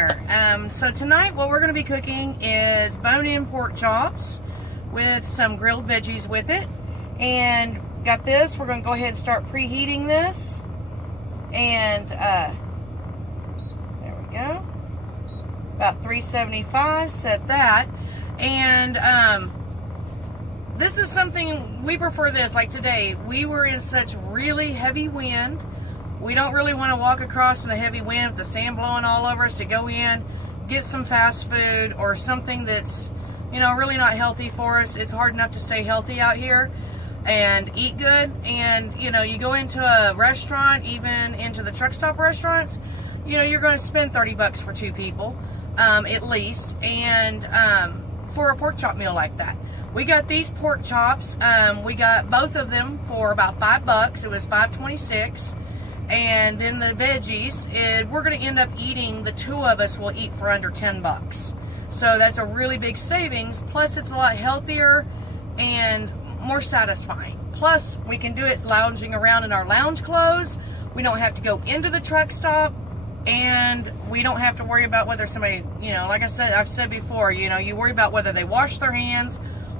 there. So tonight what we're going to be cooking is bone-in pork chops with some grilled veggies with it. And got this. We're going to go ahead and start preheating this. And there we go. About 375. Set that. And this is something we prefer. This like today we were in such really heavy wind. We don't really want to walk across in the heavy wind with the sand blowing all over us to go in, get some fast food or something that's, you know, really not healthy for us. It's hard enough to stay healthy out here and eat good. And, you know, you go into a restaurant, even into the truck stop restaurants, you know, you're going to spend 30 bucks for 2 people, at least. And for a pork chop meal like that. We got these pork chops. We got both of them for about 5 bucks. It was $5.26. And then the veggies, we're going to end up eating, the 2 of us will eat for under 10 bucks. So that's a really big savings. Plus it's a lot healthier and more satisfying. Plus we can do it lounging around in our lounge clothes. We don't have to go into the truck stop, and we don't have to worry about whether somebody, you know, like I've said before, you know, you worry about whether they washed their hands,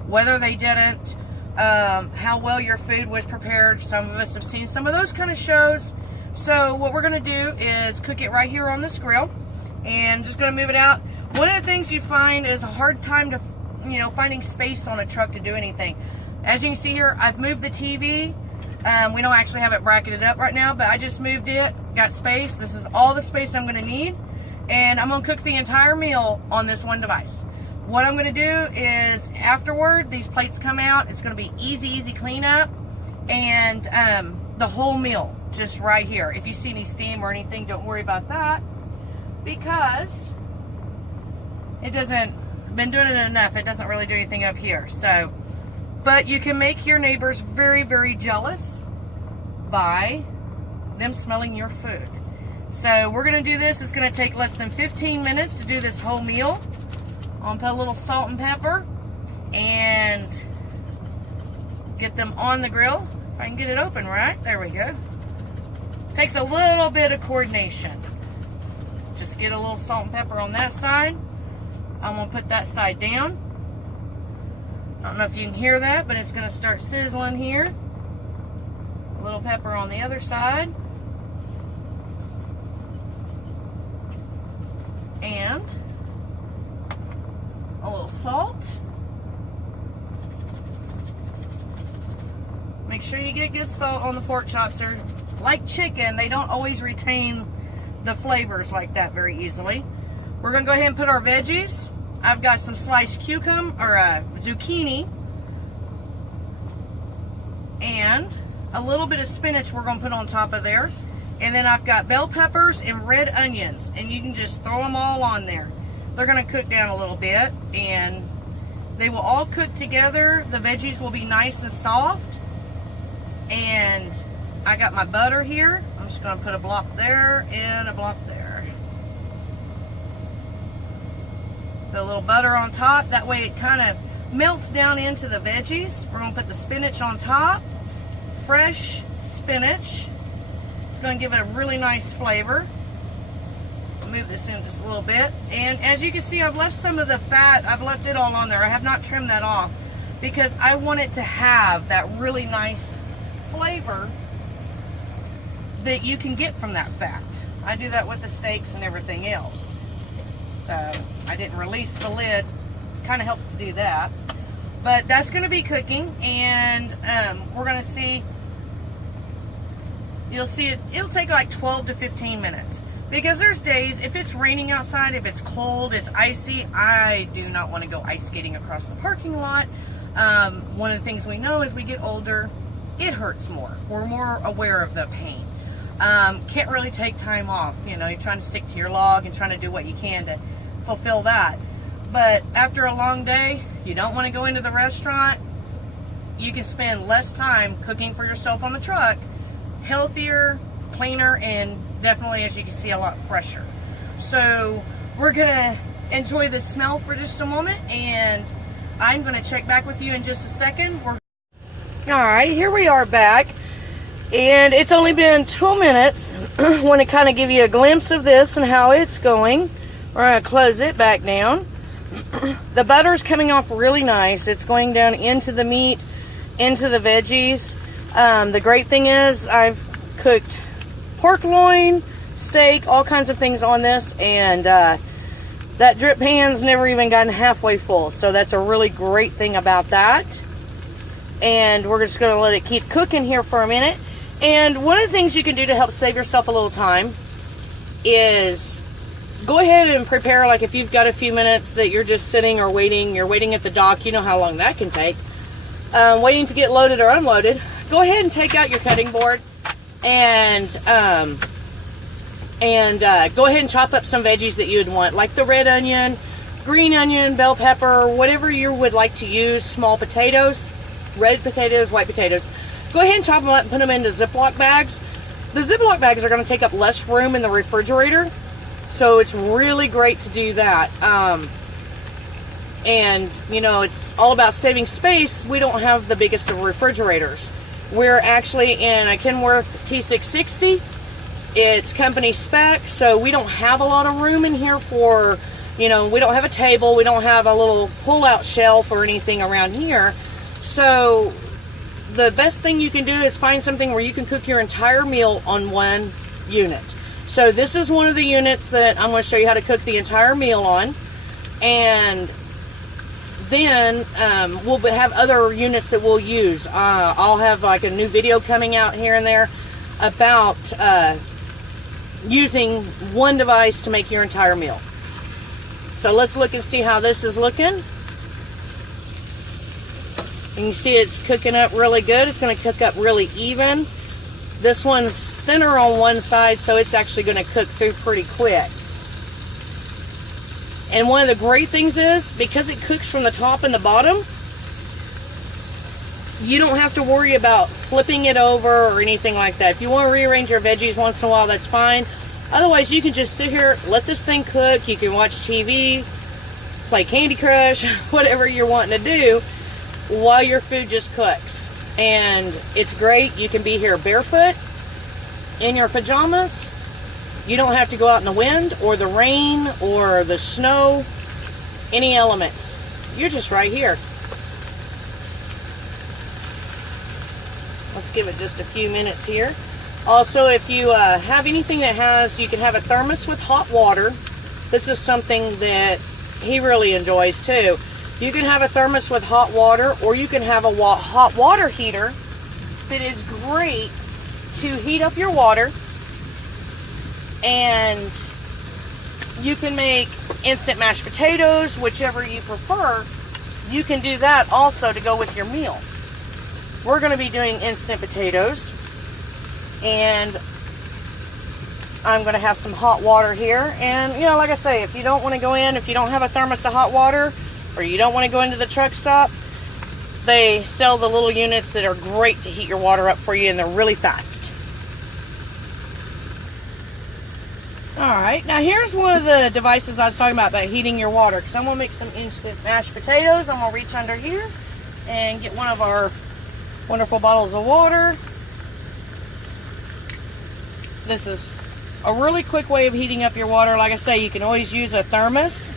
whether they didn't, how well your food was prepared. Some of us have seen some of those kind of shows. So what we're going to do is cook it right here on this grill, and just going to move it out. One of the things you find is a hard time to, you know, finding space on a truck to do anything. As you can see here, I've moved the TV. We don't actually have it bracketed up right now, but I just moved it, got space. This is all the space I'm going to need, and I'm going to cook the entire meal on this one device. What I'm going to do is afterward, these plates come out. It's going to be easy cleanup, and the whole meal just right here. If you see any steam or anything, don't worry about that, because it doesn't, been doing it enough, it doesn't really do anything up here. So, but you can make your neighbors very jealous by them smelling your food. So we're going to do this. It's going to take less than 15 minutes to do this whole meal. I'm going to put a little salt and pepper and get them on the grill. If I can get it open right, there we go. Takes a little bit of coordination. Just get a little salt and pepper on that side. I'm going to put that side down. I don't know if you can hear that, but it's going to start sizzling here. A little pepper on the other side. And a little salt. Make sure you get good salt on the pork chops. They're like chicken. They don't always retain the flavors like that very easily. We're going to go ahead and put our veggies. I've got some sliced cucumber, or zucchini, and a little bit of spinach we're going to put on top of there. And then I've got bell peppers and red onions, and you can just throw them all on there. They're going to cook down a little bit, and they will all cook together. The veggies will be nice and soft. And I got my butter here. I'm just going to put a block there and a block there. Put a little butter on top. That way it kind of melts down into the veggies. We're going to put the spinach on top. Fresh spinach. It's going to give it a really nice flavor. Move this in just a little bit. And as you can see, I've left some of the fat. I've left it all on there. I have not trimmed that off because I want it to have that really nice flavor that you can get from that fat. I do that with the steaks and everything else. So I didn't release the lid. Kind of helps to do that. But that's going to be cooking, and we're going to see. You'll see it. It'll take like 12 to 15 minutes. Because there's days, if it's raining outside, if it's cold, it's icy, I do not want to go ice skating across the parking lot. One of the things we know as we get older, it hurts more. We're more aware of the pain. Can't really take time off. You know, you're trying to stick to your log and trying to do what you can to fulfill that. But after a long day, you don't want to go into the restaurant. You can spend less time cooking for yourself on the truck. Healthier, cleaner, and definitely, as you can see, a lot fresher. So we're gonna enjoy the smell for just a moment, and I'm gonna check back with you in just a second. All right, here we are back, and it's only been 2 minutes. I want to kind of give you a glimpse of this and how it's going. We're going to close it back down. The butter's coming off really nice. It's going down into the meat, into the veggies. The great thing is I've cooked pork loin, steak, all kinds of things on this, and that drip pan's never even gotten halfway full. So that's a really great thing about that. And we're just going to let it keep cooking here for a minute. And one of the things you can do to help save yourself a little time is go ahead and prepare, like if you've got a few minutes that you're just sitting or waiting, you're waiting at the dock, you know how long that can take, waiting to get loaded or unloaded, go ahead and take out your cutting board and go ahead and chop up some veggies that you would want, like the red onion, green onion, bell pepper, whatever you would like to use, small potatoes, red potatoes, white potatoes. Go ahead and chop them up and put them into Ziploc bags. The Ziploc bags are going to take up less room in the refrigerator, so it's really great to do that. And, you know, it's all about saving space. We don't have the biggest of refrigerators. We're actually in a Kenworth T660. It's company spec, so we don't have a lot of room in here for, you know, we don't have a table, we don't have a little pull-out shelf or anything around here. So the best thing you can do is find something where you can cook your entire meal on one unit. So this is one of the units that I'm going to show you how to cook the entire meal on. And then we'll have other units that we'll use. I'll have like a new video coming out here and there about using one device to make your entire meal. So let's look and see how this is looking. You can see it's cooking up really good. It's going to cook up really even. This one's thinner on one side, so it's actually going to cook through pretty quick. And one of the great things is, because it cooks from the top and the bottom, you don't have to worry about flipping it over or anything like that. If you want to rearrange your veggies once in a while, that's fine. Otherwise, you can just sit here, let this thing cook. You can watch TV, play Candy Crush, whatever you're wanting to do, while your food just cooks. And it's great. You can be here barefoot, in your pajamas. You don't have to go out in the wind or the rain or the snow, any elements. You're just right here. Let's give it just a few minutes here. Also, if you have anything that has, you can have a thermos with hot water. This is something that he really enjoys too. You can have a thermos with hot water, or you can have a hot water heater that is great to heat up your water. And you can make instant mashed potatoes, whichever you prefer. You can do that also to go with your meal. We're going to be doing instant potatoes, and I'm going to have some hot water here. And, you know, like I say, if you don't want to go in, if you don't have a thermos of hot water, or you don't want to go into the truck stop, they sell the little units that are great to heat your water up for you, and they're really fast. Alright, now here's one of the devices I was talking about heating your water, because I'm going to make some instant mashed potatoes. I'm going to reach under here and get one of our wonderful bottles of water. This is a really quick way of heating up your water. Like I say, you can always use a thermos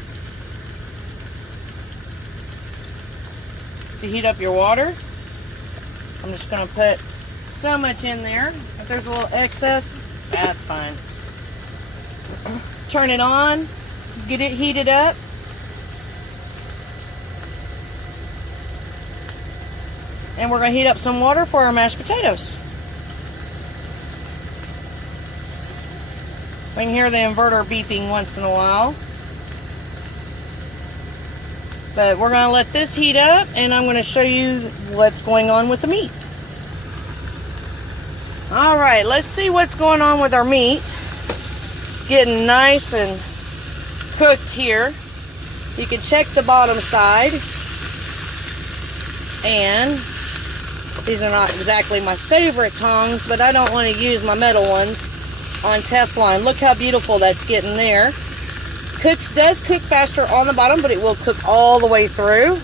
to heat up your water. I'm just going to put so much in there. If there's a little excess, that's fine. Turn it on, get it heated up. And we're going to heat up some water for our mashed potatoes. We can hear the inverter beeping once in a while. But we're going to let this heat up, and I'm going to show you what's going on with the meat. Alright, let's see what's going on with our meat. Getting nice and cooked here. You can check the bottom side. And these are not exactly my favorite tongs, but I don't want to use my metal ones on Teflon. Look how beautiful that's getting there. Does cook faster on the bottom, but it will cook all the way through.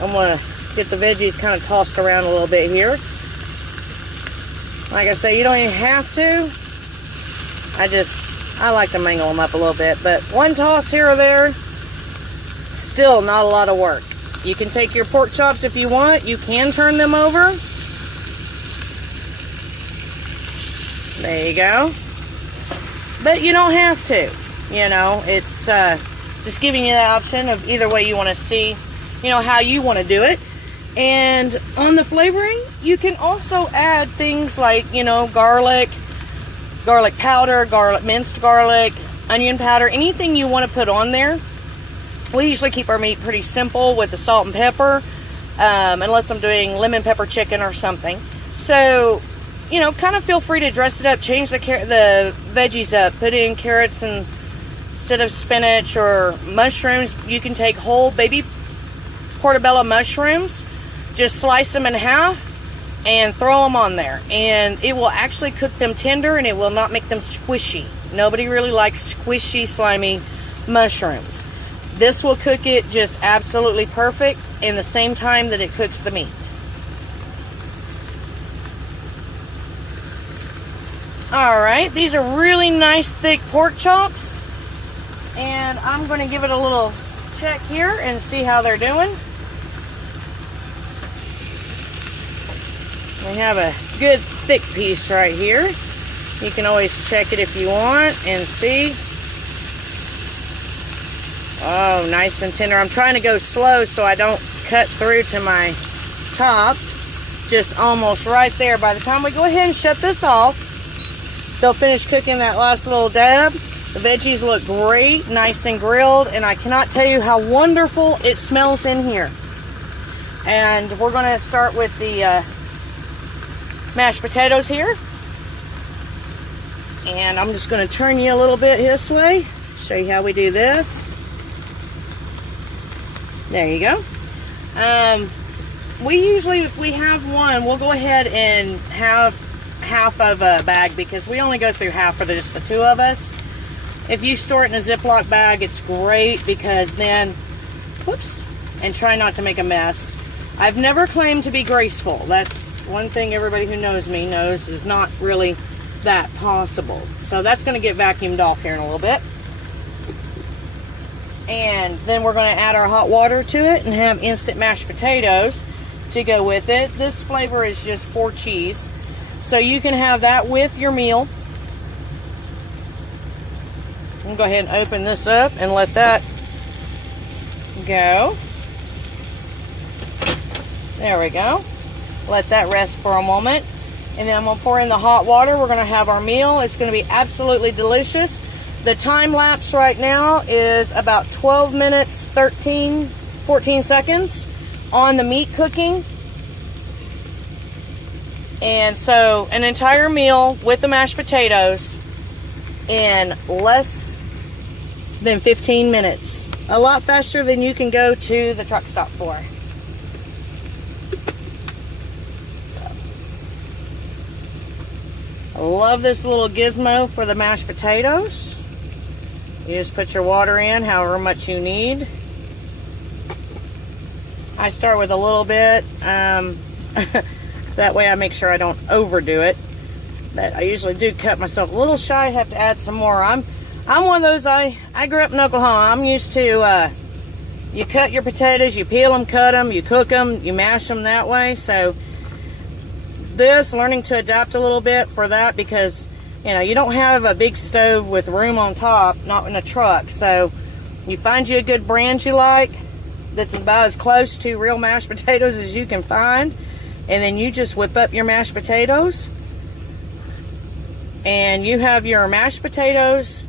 I'm going to get the veggies kind of tossed around a little bit here. Like I say, you don't even have to. I just I like to mangle them up a little bit, but one toss here or there, still not a lot of work. You can take your pork chops if you want. You can turn them over. There you go. But you don't have to. You know, it's just giving you the option of either way you want to see, you know, how you want to do it. And on the flavoring, you can also add things like, you know, garlic powder, minced garlic, onion powder, anything you want to put on there. We usually keep our meat pretty simple with the salt and pepper, unless I'm doing lemon pepper chicken or something. So, you know, kind of feel free to dress it up, change the veggies up, put in carrots instead of spinach, or mushrooms. You can take whole baby portobello mushrooms, just slice them in half and throw them on there, and it will actually cook them tender and it will not make them squishy. Nobody really likes squishy, slimy mushrooms. This will cook it just absolutely perfect in the same time that it cooks the meat. Alright, these are really nice thick pork chops, and I'm going to give it a little check here and see how they're doing. We have a good thick piece right here. You can always check it if you want and see. Oh, nice and tender. I'm trying to go slow so I don't cut through to my top. Just almost right there. By the time we go ahead and shut this off, they'll finish cooking that last little dab. The veggies look great, nice and grilled, and I cannot tell you how wonderful it smells in here. And we're going to start with the mashed potatoes here. And I'm just going to turn you a little bit this way, show you how we do this. There you go. We usually, if we have one, we'll go ahead and have half of a bag, because we only go through half for just the two of us. If you store it in a Ziploc bag, it's great, because then, whoops, and try not to make a mess. I've never claimed to be graceful. That's one thing everybody who knows me knows is not really that possible. So that's going to get vacuumed off here in a little bit. And then we're going to add our hot water to it and have instant mashed potatoes to go with it. This flavor is just for cheese, so you can have that with your meal. I'm going to go ahead and open this up and let that go. There we go. Let that rest for a moment. And then I'm going to pour in the hot water. We're going to have our meal. It's going to be absolutely delicious. The time lapse right now is about 12 minutes, 14 seconds on the meat cooking. And so an entire meal with the mashed potatoes in less than 15 minutes. A lot faster than you can go to the truck stop for. I love this little gizmo for the mashed potatoes. You just put your water in however much you need. I start with a little bit. That way I make sure I don't overdo it. But I usually do cut myself a little shy. I have to add some more. I'm one of those, I grew up in Oklahoma. I'm used to, you cut your potatoes, you peel them, cut them, you cook them, you mash them that way. So this, learning to adapt a little bit for that, because you know, you don't have a big stove with room on top, not in a truck. So you find you a good brand you like that's about as close to real mashed potatoes as you can find, and then you just whip up your mashed potatoes, and you have your mashed potatoes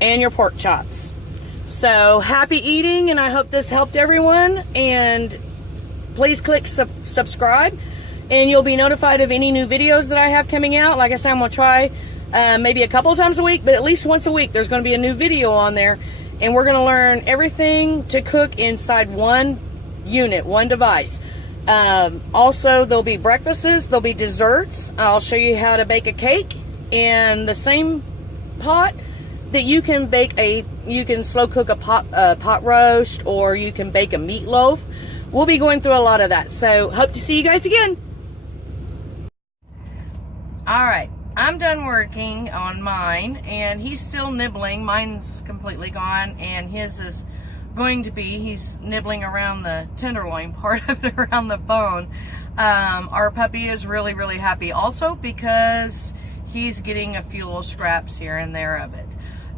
and your pork chops. So happy eating, and I hope this helped everyone. And please click subscribe, and you'll be notified of any new videos that I have coming out. Like I said, I'm going to try maybe a couple of times a week, but at least once a week there's going to be a new video on there, and we're going to learn everything to cook inside one unit, one device. Also, there'll be breakfasts, there'll be desserts. I'll show you how to bake a cake in the same pot that you can bake you can slow cook a pot roast, or you can bake a meatloaf. We'll be going through a lot of that. So hope to see you guys again. All right, I'm done working on mine, and he's still nibbling. Mine's completely gone, and his is going to be, he's nibbling around the tenderloin part of it, around the bone. Our puppy is really, really happy also because he's getting a few little scraps here and there of it.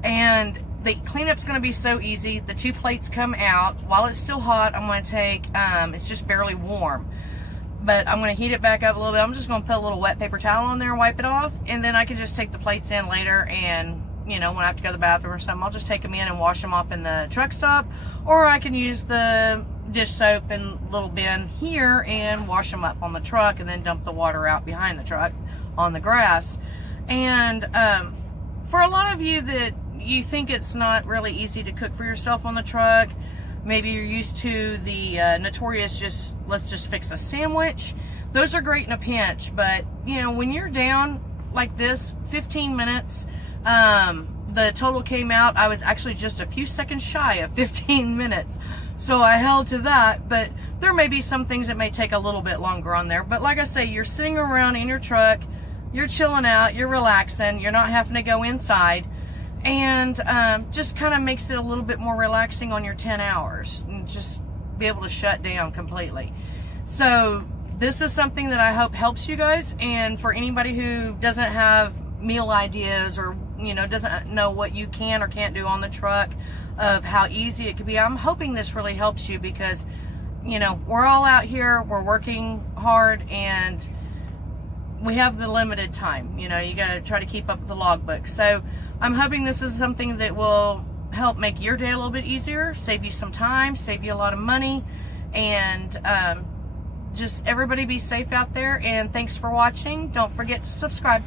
And the cleanup's going to be so easy. The 2 plates come out. While it's still hot, I'm going to take, it's just barely warm, but I'm going to heat it back up a little bit. I'm just going to put a little wet paper towel on there and wipe it off, and then I can just take the plates in later, and you know, when I have to go to the bathroom or something, I'll just take them in and wash them off in the truck stop, or I can use the dish soap and little bin here and wash them up on the truck, and then dump the water out behind the truck on the grass. And for a lot of you that you think it's not really easy to cook for yourself on the truck, maybe you're used to the notorious just, let's just fix a sandwich. Those are great in a pinch, but you know, when you're down like this, 15 minutes, the total came out, I was actually just a few seconds shy of 15 minutes. So I held to that, but there may be some things that may take a little bit longer on there. But like I say, you're sitting around in your truck, you're chilling out, you're relaxing, you're not having to go inside, and just kind of makes it a little bit more relaxing on your 10 hours and just be able to shut down completely. So this is something that I hope helps you guys, and for anybody who doesn't have meal ideas, or you know, doesn't know what you can or can't do on the truck, of how easy it could be, I'm hoping this really helps you, because you know, we're all out here, we're working hard, and we have the limited time. You know, you got to try to keep up with the logbook. So I'm hoping this is something that will help make your day a little bit easier, save you some time, save you a lot of money, and just everybody be safe out there. And thanks for watching. Don't forget to subscribe.